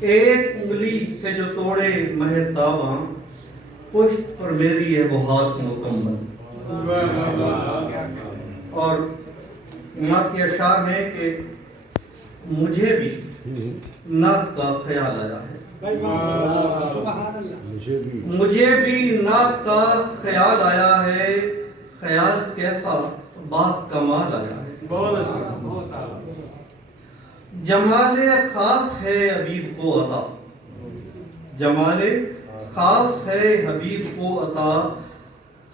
ایک انگلی سے جو توڑے مہتاباں، پشت پر میری ہے وہ ہاتھ مکمل۔ اور نعت کے اشعار ہیں کہ مجھے بھی نعت کا خیال آیا ہے، مجھے بھی نعت کا خیال آیا ہے، خیال کیسا با کمال آیا ہے۔ جمال خاص ہے حبیب کو عطا، جمال خاص ہے حبیب کو عطا،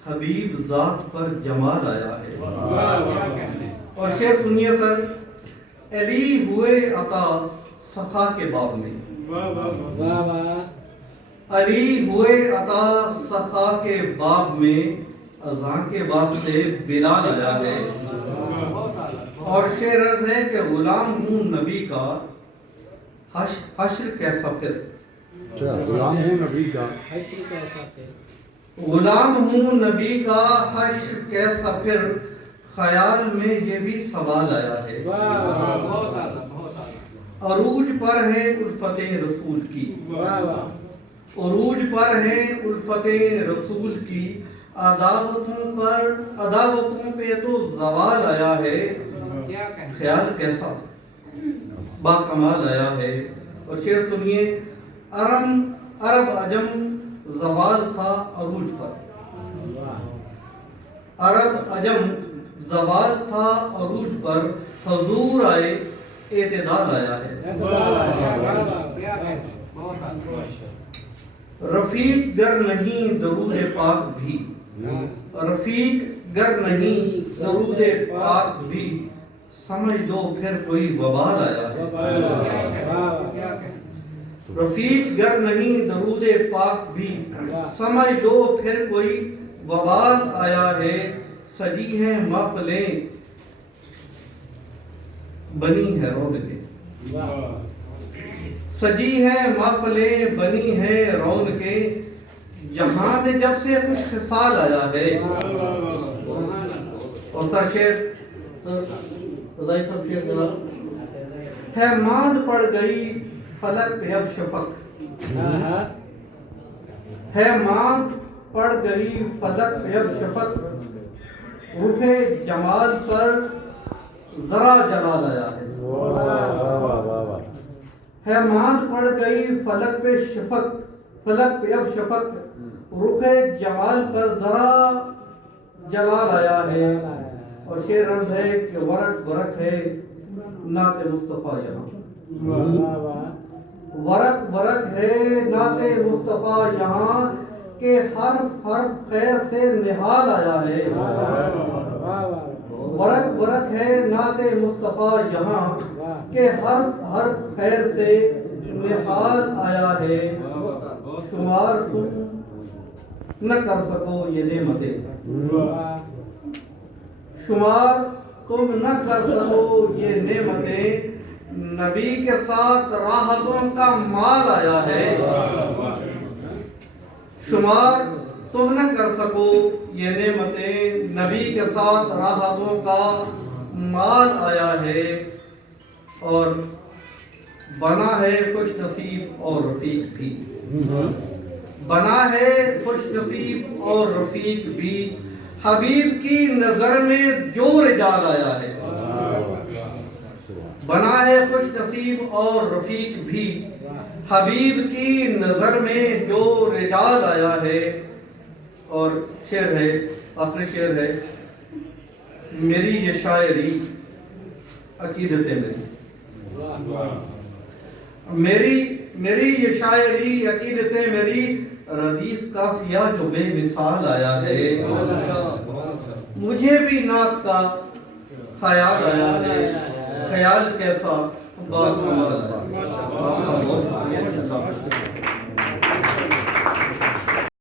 حبیب ذات پر جمال آیا ہے۔ اور شعر سنیے سر، علی ہوئے عطا سخا کے باب میں، علی ہوئے عطا سخا کے باب میں، اذاں کے واسطے بلال آیا ہے۔ اور شعر عرض ہے کہ غلام ہوں نبی کا، حشر کیسا پھر، غلام ہوں نبی کا، غلام ہوں نبی کا، حشر کیسا پھر، خیال میں یہ بھی سوال آیا ہے۔ عروج پر ہے الفتیں رسول کی، عروج پر ہے الفتیں رسول کی، عداوتوں پہ تو زوال آیا ہے، خیال کیسا با کمال آیا ہے۔ اور شعر سنیے، عرب عجم زوال تھا عروج پر، عرب عجم زوال تھا عروج پر، حضور آئے اعتدال آیا ہے۔ رفیق گر نہیں درود پاک بھی، رفیق گر نہیں درود پاک بھی، سمجھ دو پھر کوئی وبال آیا ہے۔ رفیق گر نہیں درود پاک بھی، سمجھ دو پھر کوئی وبال آیا ہے۔ سجی ہیں محفلیں بنی ہے رونقیں، سجی ہیں محفلیں بنی ہیں رونقیں، یہاں میں جب سے خوش خصال آیا ہے۔ اور سر شعر رضائی صاحب شعر ذرا، ہے ماند پڑ گئی فلک پہ اب شفق، ہے ماند پڑ گئی فلک پہ اب شفق، رخ جمال پر ذرا جلال آیا ہے۔ ہے ماند پڑ گئی فلک پہ شفق، فلک پہ اب شفق، رخ جمال پر ذرا جلال آیا ہے۔ اور شعر عرض ہے کہ ورق ورق ہے نعت مصطفیٰ یہاں، ورق ورق ہے نعت مصطفیٰ یہاں، کہ حرف حرف خیر سے نہال آیا ہے۔ ورق ورق ہے نعت مصطفیٰ یہاں، کہ حرف حرف خیر سے نہال آیا ہے۔ شمار تم نہ کر سکو یہ نعمتیں، شمار تم نہ کر سکو یہ نعمتیں، نبی کے ساتھ راحتوں کا مال آیا ہے۔ شمار تم نہ کر سکو یہ نعمتیں، نبی کے ساتھ راحتوں کا مال آیا ہے۔ اور بنا ہے خوش نصیب اور رفیق بھی، بنا ہے خوش نصیب اور رفیق بھی، حبیب کی نظر میں جو رجال آیا ہے۔ بنا ہے خوش نصیب اور رفیق بھی، حبیب کی نظر میں جو رجال آیا ہے۔ اور شعر ہے، آخری شعر ہے، میری یہ شاعری عقیدت میری، میری یہ شاعری عقیدت میری، ردیف قافیہ جو بے مثال آیا ہے۔ مجھے بھی نعت کا خیال آیا ہے، خیال کیسا با کمال ہے۔